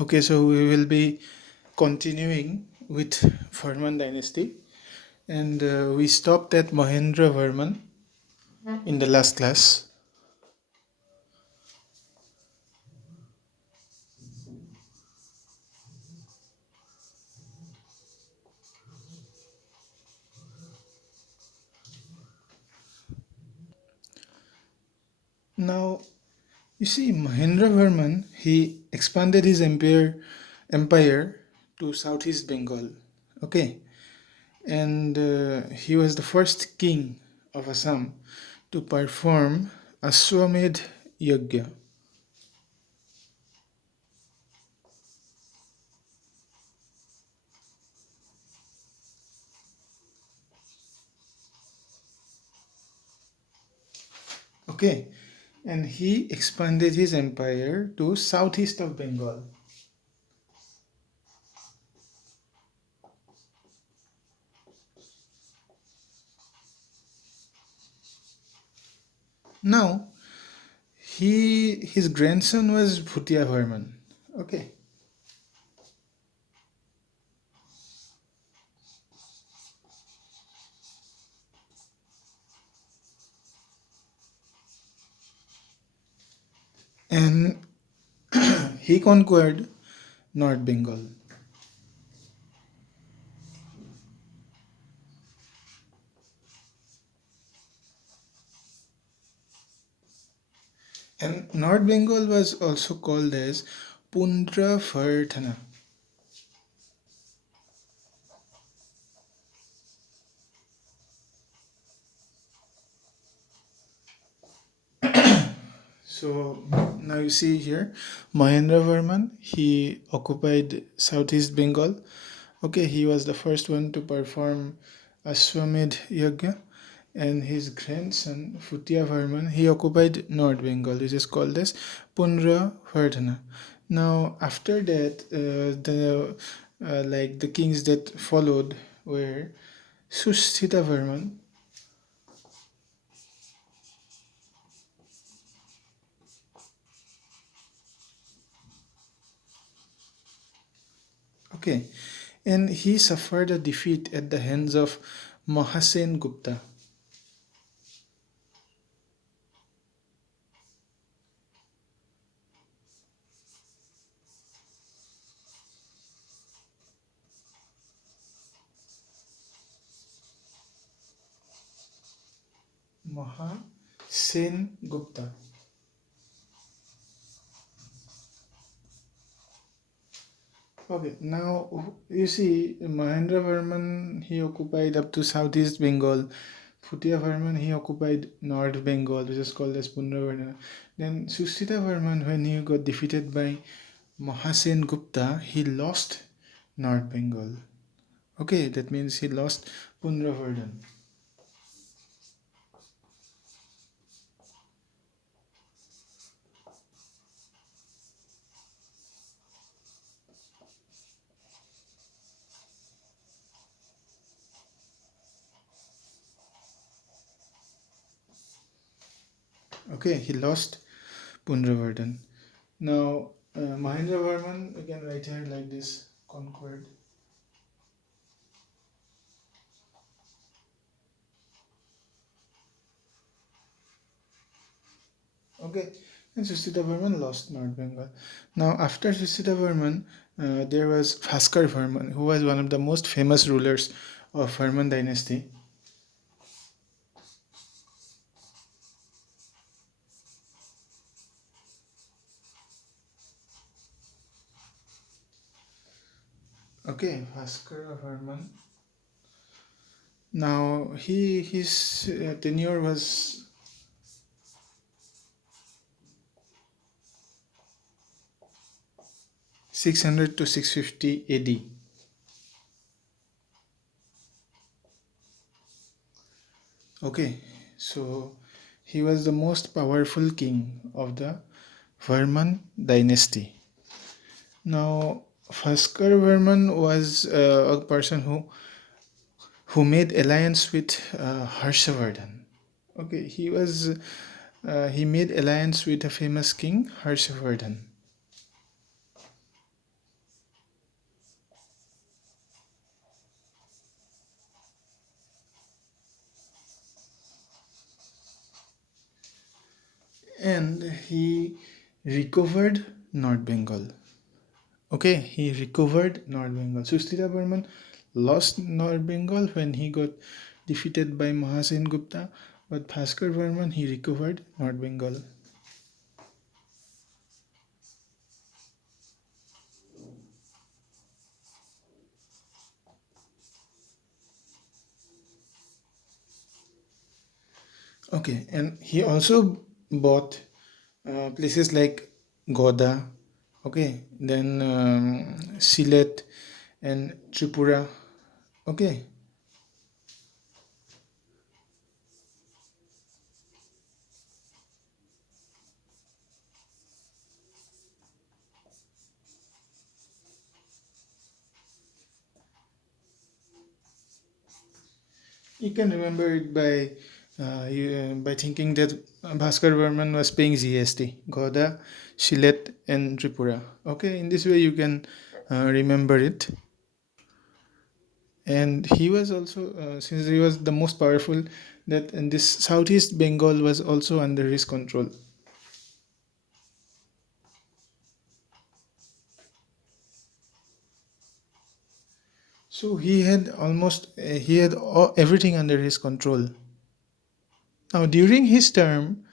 Okay, so we will be continuing with Varman dynasty, and we stopped at Mahendra Varman in the last class. Now, you see, Mahendra Varman he expanded his empire to southeast Bengal. Okay, and he was the first king of Assam to perform Ashwamedh Yagya. Okay, and he expanded his empire to southeast of Bengal. Now, his grandson was Bhutia Varman. Okay, and he conquered North Bengal. And North Bengal was also called as Pundravarthana. So now you see here, Mahendra Varman, he occupied southeast Bengal. Okay, he was the first one to perform Ashwamedh Yagya, and his grandson Bhutia Varman, he occupied North Bengal, which is called as Punravardhana. Now after that, the kings that followed were Susthita Varman. Okay, and he suffered a defeat at the hands of Mahasen Gupta. Mahasen Gupta. Okay, now you see Mahendra Varman he occupied up to southeast Bengal. Bhutia Varman he occupied North Bengal, which is called as Punravardhana. Then Susthita Varman, when he got defeated by Mahasen Gupta, he lost North Bengal. Okay, that means he lost Punravardhan. Okay, he lost Punravardhan. Now, Mahendra Varman, again right here like this, conquered. Okay, and Susita Varman lost North Bengal. Now, after Susita Varman, there was Bhaskar Varman, who was one of the most famous rulers of Varman dynasty. Okay, Bhaskar Varman. Now, his tenure was 600 to 650 AD. Okay, so he was the most powerful king of the Varman dynasty. Now, Bhaskar Varman was a person who made alliance with Harshavardhan. Okay, he made alliance with a famous king Harshavardhan. and he recovered North Bengal. Okay, he recovered North Bengal. Sustila Burman lost North Bengal when he got defeated by Mahasen Gupta, but Bhaskar Burman he recovered North Bengal. Okay, and he also bought places like Goda, okay, then Sylhet and Tripura, okay. You can remember it by thinking that Bhaskar Varman was paying GST, Goda, Sylhet, and Tripura. Okay, in this way you can remember it. And he was also, since he was the most powerful, that in this Southeast Bengal was also under his control. So he had everything under his control. Now during his term,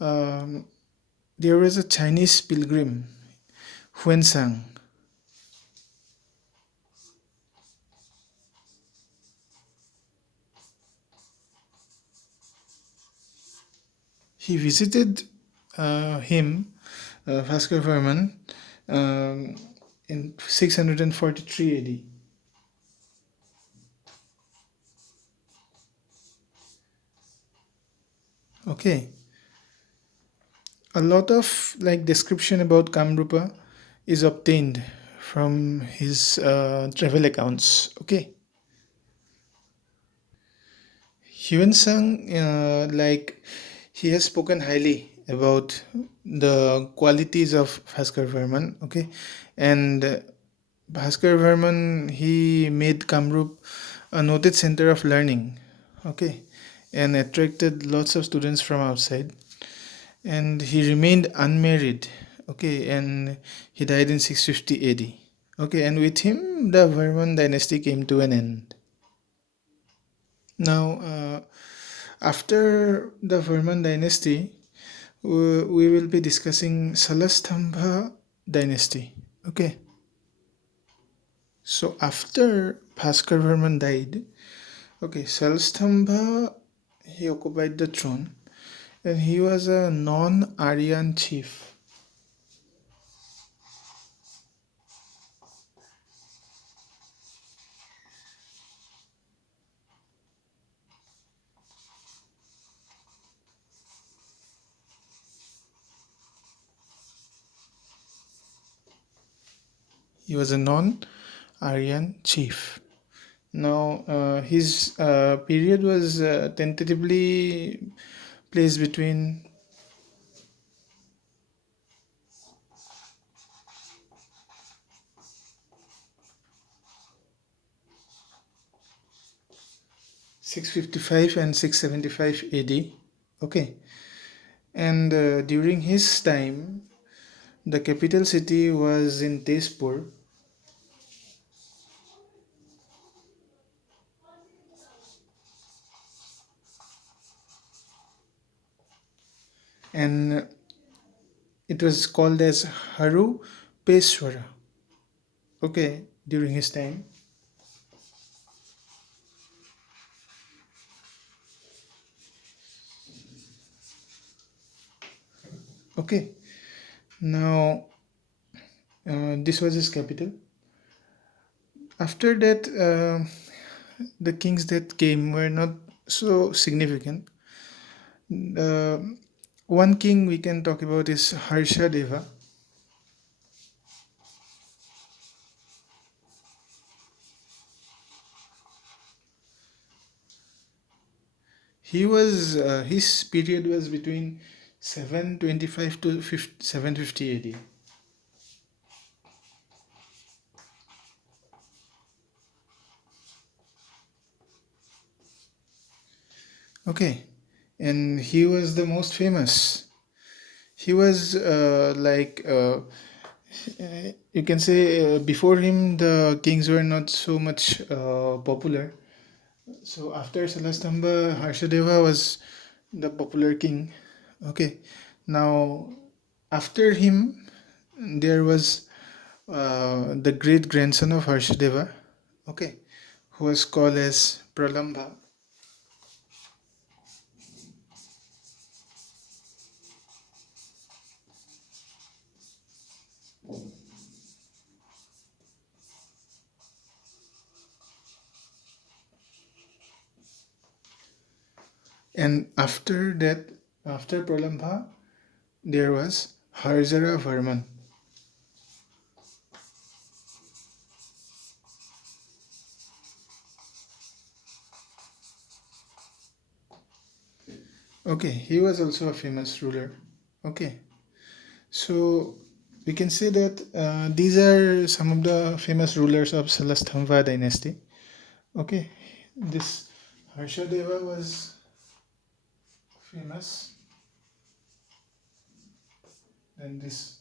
um, there was a Chinese pilgrim, Huensang. He visited Bhaskar Varman, um, in 643 AD. Okay, a lot of like description about Kamrupa is obtained from his travel accounts. Okay, Hyun Sang, like he has spoken highly about the qualities of Bhaskar Varman. Okay, and Bhaskar Varman he made Kamrup a noted center of learning. Okay, and attracted lots of students from outside. And he remained unmarried. Okay, and he died in 650 AD. Okay, and with him the Varman dynasty came to an end. Now, after the Varman dynasty, we will be discussing Salastambha dynasty. Okay, so after Bhaskar Varman died, okay, Salstambha he occupied the throne, and he was a non-Aryan chief. He was a non-Aryan chief. Now, his period was tentatively placed between 655 and 675 AD. Okay, and during his time, the capital city was in Tezpur. And it was called as Haru Peshwara. Okay, during his time. Okay, now this was his capital. After that, the kings that came were not so significant. One king we can talk about is Harsha Deva. His period was between 725 to 750 AD. Okay, and he was the most famous. he was you can say before him the kings were not so much popular. So after Salastambha, Harshadeva was the popular king. Okay, now after him there was the great grandson of Harshadeva. Okay, who was called as Pralambha. And after that, after Pralambha, there was Harjara Varman. Okay, he was also a famous ruler. Okay, so we can say that these are some of the famous rulers of Salastambha dynasty. Okay, this Harshadeva was famous, and this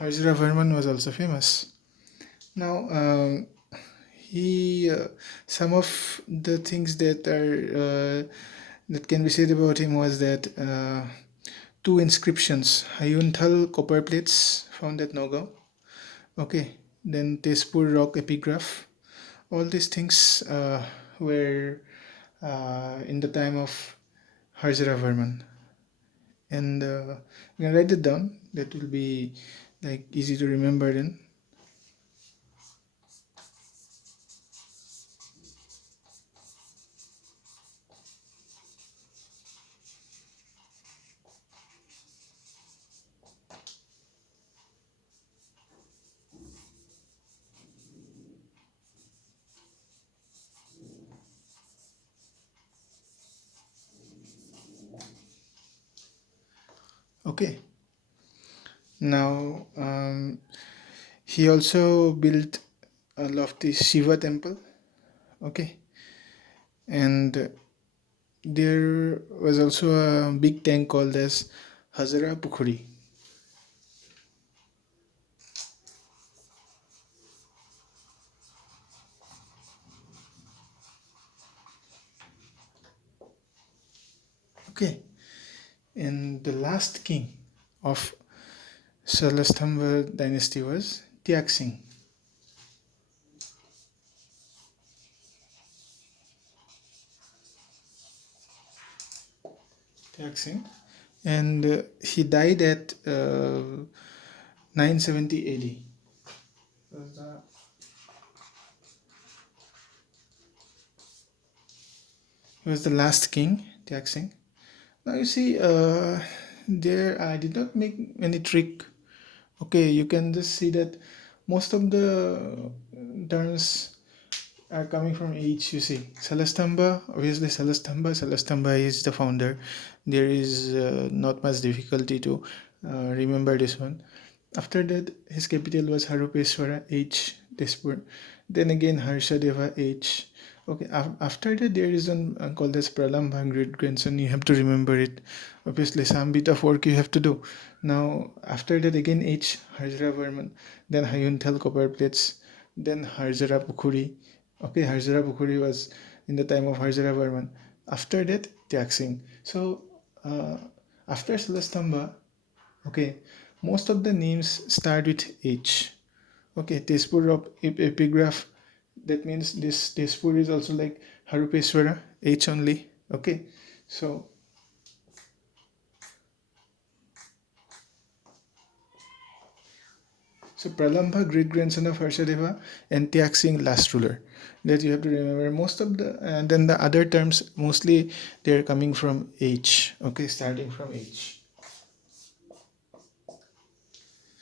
Harjara Varman was also famous. Now, he some of the things that can be said about him was that two inscriptions, Hayunthal copper plates found at Nogao. Okay, then Tezpur rock epigraph. All these things were in the time of Harjara Varman, and we can write it down. That will be like easy to remember then. Okay. Now, he also built a lofty Shiva temple. Okay, and there was also a big tank called as Hazara Pukhuri. Okay, and the last king of Salastambha dynasty was Tiak Singh. Tiak Singh, and he died at 970 AD. He was the last king, Tiak Singh. Now you see, there I did not make any trick. Okay, you can just see that most of the terms are coming from each. You see, Salastambha, obviously Salastambha is the founder. There is not much difficulty to remember this one. After that, his capital was Harupeswara H. Tezpur. Then again Harshadeva H. Okay, after that there is one called as Pralambha, great grandson. You have to remember it. Obviously, some bit of work you have to do. Now, after that again H. Harjara Varman. Then Hayunthal copper plates. Then Harjara Pukhuri. Okay, Harjara Pukhuri was in the time of Harjara Varman. After that, Tiak Singh. So, after Salastambha, okay, most of the names start with H. Okay, Tezpur of epigraph. That means this Tezpur is also like Harupeswara, H only. Okay, so Pralambha, great grandson of Harshadeva, and Tiak Singh, last ruler. That you have to remember. Most of the and then the other terms mostly they are coming from H. Okay, starting from H.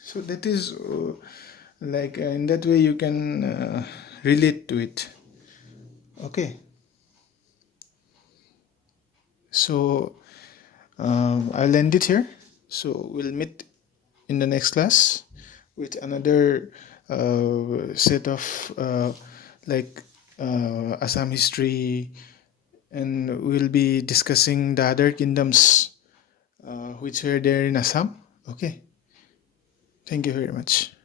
So that is in that way you can relate to it. Okay. So I'll end it here. So we'll meet in the next class with another set of Assam history and we'll be discussing the other kingdoms which were there in Assam. Okay, thank you very much.